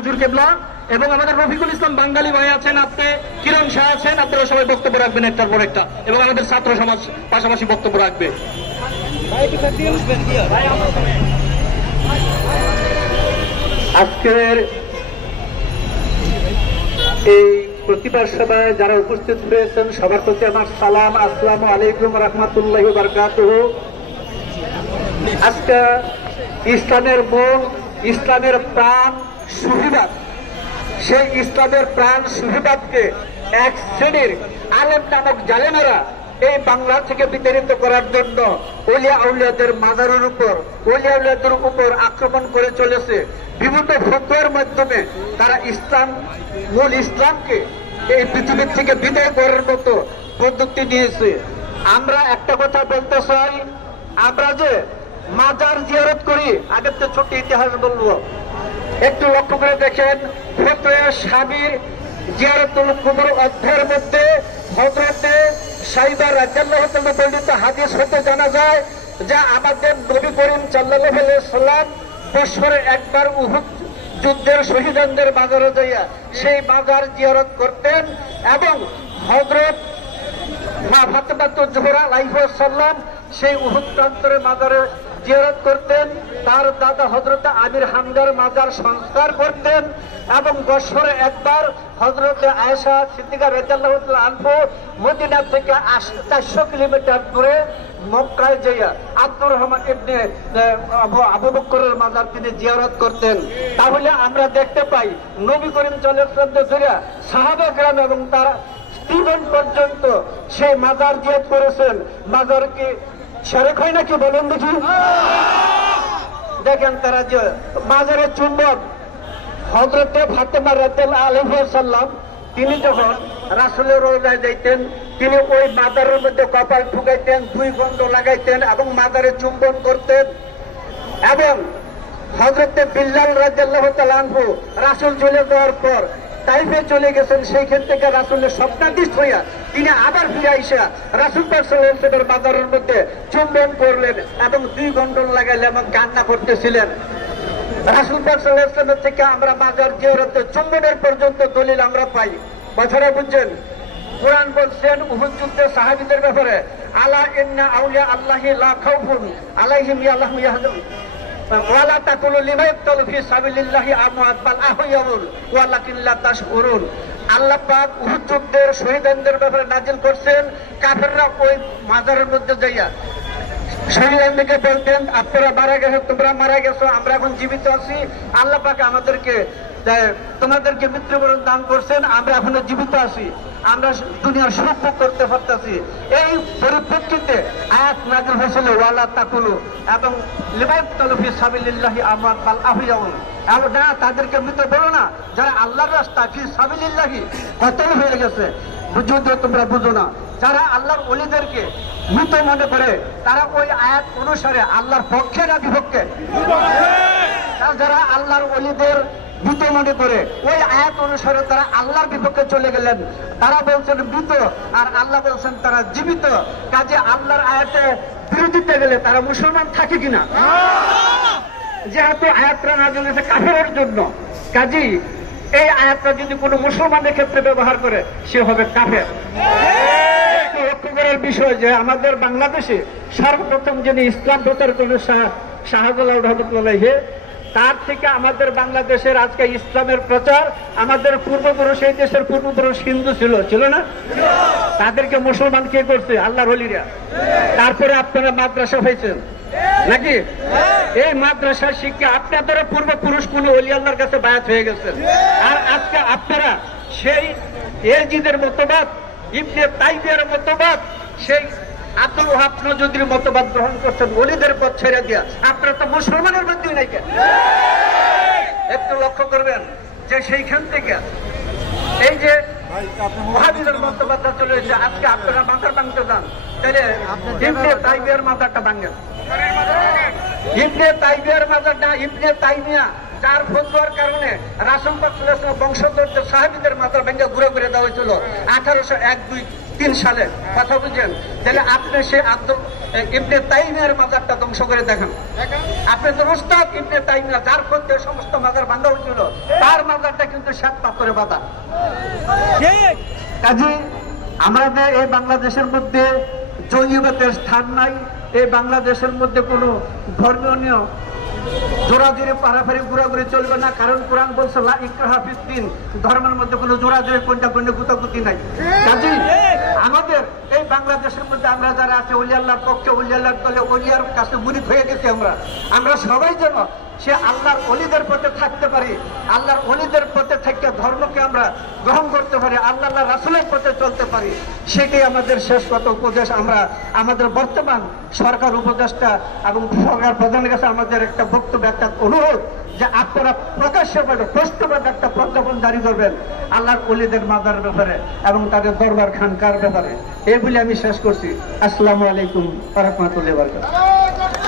হুজুর কেবলা এবং আমাদের রফিকুল ইসলাম বাঙালি ভাই আছেন, আপনি কিরণ শাহ আছেন, আপনারা সবাই বক্তব্য রাখবেন একটার পর একটা, এবং আমাদের ছাত্র সমাজ পাশাপাশি বক্তব্য রাখবে। আজকের এই প্রতিবাদ সভায় যারা উপস্থিত হয়েছেন সবার প্রতি আমার সালাম, আসসালামু আলাইকুম রহমতুল্লাহি ওয়া বারাকাতুহু। আজকে ইসলামের মূল, ইসলামের প্রাণ সুফিবাদ, সেই ইসলামের প্রাণ সুফিবাদকে এক শ্রেণীর আলেম নামক জালেমেরা এই বাংলা থেকে বিতাড়িত করার জন্য ওলিয়া আউলিয়াদের মাজারের উপর, ওলিয়া আউলিয়াদের উপর আক্রমণ করে চলেছে। বিভিন্ন ফতোয়ার মাধ্যমে তারা ইসলাম, মূল ইসলামকে এই পৃথিবীর থেকে বিদায় করার মতো পদ্ধতি নিয়েছে। আমরা একটা কথা বলতে চাই, আমরা যে মাজার জিয়ারত করি, আগের তো ছোট ইতিহাস বলবো, একটু লক্ষ্য করে দেখেন ফতোয়া স্বামীর জিয়ারতুল কুবুর অধ্যায়ের মধ্যে হযরতে সাইবা রাদিয়াল্লাহু তাআলা বর্ণিত হাদিস হতে জানা যায় যে আমাদের নবী করিম সাল্লাল্লাহু আলাইহি সাল্লাম বছরে একবার উহুদ যুদ্ধের শহীদদের মাজারে যাইয়া সেই মাজার জিয়ারত করতেন, এবং হযরত মা ফাতেমাতুজ জোহরা আলাইহিস সালাম সেই উহুদ প্রান্তরের মাজারে জিয়ারত করতেন, তার দাদা হযরত আমির হামদার মাজার সংস্কার করতেন, এবং বছরে একবার হযরত আয়েশা সিদ্দিকা রাদিয়াল্লাহু তাআলা আনহা মদিনা থেকে 400 কিলোমিটার দূরে মক্কায় যাইয়া আব্দুর রহমান ইবনে আবু বকরের মাজার তিনি জিয়ারত করতেন। তাহলে আমরা দেখতে পাই নবী করিম সাল্লাল্লাহু আলাইহি ওয়াসাল্লাম ধরে সাহাবা কেরাম এবং তার স্টুডেন্ট পর্যন্ত সেই মাজার জিয়ারত করেছেন। মাজার কি শরীক হয় নাকি বলেন দেখি? দেখেন তারা যে মাজারের চুম্বক হযরতে ফাতেমা রাদিয়াল্লাহু আলাইহা সাল্লাম তিনি যখন রাসূলের রওজায় যাইতেন, তিনি ওই মাজারের মধ্যে কপাল ঠুকাইতেন, 2 গন্ধ লাগাইতেন এবং মাজারে চুম্বন করতেন। এবং হযরতে বিল্লাল রাদিয়াল্লাহু তাআলা আনহু রাসূল চলে যাওয়ার পর তাইফে চলে গেছেন, সেইখান থেকে রাসূলের স্বপ্নাদিষ্ট হইয়া তিনি আবার ফিরে আইসা রাসূল পাক সাল্লাল্লাহু আলাইহি ওয়াসাল্লামের মাজারের মধ্যে চুম্বন করলেন এবং 2 গন্ডল লাগাইলেন এবং কান্না করতেছিলেন। রাসূল পাক সাল্লাল্লাহু আলাইহি ওয়াসাল্লাম থেকে আমরা মাজার জিয়ারতে চুম্বনের পর্যন্ত দলিল আমরা পাই। কথাটা বুঝছেন? কোরআন বলছেন উহুদ যুদ্ধে সাহাবীদের ব্যাপারে, আলা ইন্না আউলিয়া আল্লাহি লা খাউফুন আলাইহিম ইয়াহজানুন ওয়ালা তাকুলু লিমা ইয়াকতুলু ফি সাবিলিল্লাহি আমওয়াত বাল আহইয়াউন ওয়ালাকিন লা তাশউরুন। আল্লাহ পাক উহুদ যুদ্ধের শহীদদের ব্যাপারে নাজিল করছেন, কাফেররা ওই মাজারের মধ্যে যাইয়া শহীদদেরকে বলতেন আপনারা মারা গেছো, তোমরা মারা গেছো, আমরা এখন জীবিত আছি, আল্লাহ পাক আমাদেরকে তোমাদেরকে মৃত্যুবরণ দান করছেন, আমরা এখনো জীবিত আছি, আমরা দুনিয়ার সুখ ভোগ করতে পারতেছি। এই পরিপ্রেক্ষিতে আয়াত নাযিল হয়েছিল ওয়ালা তাকুলু এবং লিমা ইয়াকতুলু ফি সাবিলিল্লাহি আমওয়াত বাল আহইয়াউন। না, তাদেরকে মৃত বলো না যারা আল্লাহর রাস্তা ফি সাবিলিল্লাহি কতল হয়ে গেছে, যদিও তোমরা বুঝো না। যারা আল্লাহর ওলিদেরকে মৃত মনে করে তারা ওই আয়াত অনুসারে আল্লাহর পক্ষে না বিপক্ষে? যারা আল্লাহর ওলিদের মৃত মনে করে ওই আয়াত অনুসারে তারা আল্লাহর বিপক্ষে চলে গেলেন, তারা বলছেন মৃত আর আল্লাহ বলছেন তারা জীবিত। কাজে আল্লাহর আয়াতে বিরোধিতা গেলে তারা মুসলমান থাকে কিনা? যেহেতু আয়াতটা নাযিল হয়েছে কাফেরের জন্য, কাজেই এই আয়াতটা যদি কোনো মুসলমানের ক্ষেত্রে ব্যবহার করে সে হবে কাফের। লক্ষ্য করার বিষয় যে আমাদের বাংলাদেশে সর্বপ্রথম যিনি ইসলাম প্রচার করেন শাহজালাল রহমতুল্লাহ, তার থেকে আমাদের বাংলাদেশের আজকে ইসলামের প্রচার, আমাদের পূর্বপুরুষ, এই দেশের পূর্বপুরুষ হিন্দু ছিল না? তাদেরকে মুসলমান কে করছে? আল্লাহর ওলিরা। তারপরে আপনারা মাদ্রাসা হয়েছেন নাকি? এই মাদ্রাসার শিক্ষা আপনাদের পূর্বপুরুষ কোন ওলি আল্লাহর কাছে বায়াত হয়ে গেছেন, আর আজকে আপনারা সেই এজিদের মতবাদ, ইবনে তাইমিয়ার মতবাদ, সেই আব্দুল ওয়াহাব নজরীর মতবাদ গ্রহণ করছেন ওলিদের পথ ছেড়ে দিয়া। আপনারা তো মুসলমানের মধ্যেই নাই কেন? একটু লক্ষ্য করবেন যে সেইখান থেকে এই যে ওয়াহাবীদের মতবাদটা চলে এসেছে। আজকে আপনারা মাজার ভাঙতে যান, তাহলে ইবনে তাইমিয়ার মাজারটা ভাঙেন। ইবনে তাইমিয়ার মাজারটা ইবনে তাইমিয়া যার ফতোয়ার কারণে রাসূল পাক সাল্লাল্লাহু আলাইহি ওয়াসাল্লাম বংশধরদের সাহাবীদের মাজার ভেঙে ঘুরে ঘুরে দেওয়া হয়েছিল 1801-2 সালে, কথা বুঝছেন? তাহলে আপনি সে ইবনে তাইমিয়ার মাজারটা ধ্বংস করে দেখেন। আপনি তো উস্তাদ ইবনে তাইমিয়া, যার করতে সমস্ত মাজার ভাঙা হয়েছিল, তার মাজারটা কিন্তু শ্বেত পাথরে বাঁধা। কাজে আমাদের এই বাংলাদেশের মধ্যে জঙ্গিবাদের স্থান নাই। এই বাংলাদেশের মধ্যে কোনো ধর্মীয় জোরাজুরি পারাপারি ঘোরাঘুরি চলবে না, কারণ কোরআন বলছে লা ইকরাহা ফিদ্দিন, ধর্মের মধ্যে কোনো জোরাজুরি কোনটা গুতাগুতি নাই। কাজেই আমাদের এই বাংলাদেশের মধ্যে আমরা যারা আছে ওলি আল্লাহর পক্ষে, ওলি আল্লাহর দলে, ওলিয়ার কাছে মুরিদ হয়ে গেছি আমরা সবাই যেন সে আল্লাহর অলিদের পথে থাকতে পারি, আল্লাহর অলিদের পথে থেকে ধর্মকে আমরা গ্রহণ করতে পারি, আল্লাহ রাসূলের পথে চলতে পারি, সেটাই আমাদের শেষ কথা উপদেশ। আমরা আমাদের বর্তমান সরকার উপদেষ্টা এবং সরকার প্রধানের কাছে আমাদের একটা বক্তব্য, একটা অনুরোধ যে আপনারা প্রকাশ্যভাবে স্পষ্টভাবে একটা প্রজ্ঞাপন জারি করবেন আল্লাহর অলিদের মাজার ব্যাপারে এবং তাদের দরবার খানকার ব্যাপারে। এই বলে আমি শেষ করছি। আসসালামু আলাইকুম ওয়া রাহমাতুল্লাহি ওয়া বারাকাতুহু।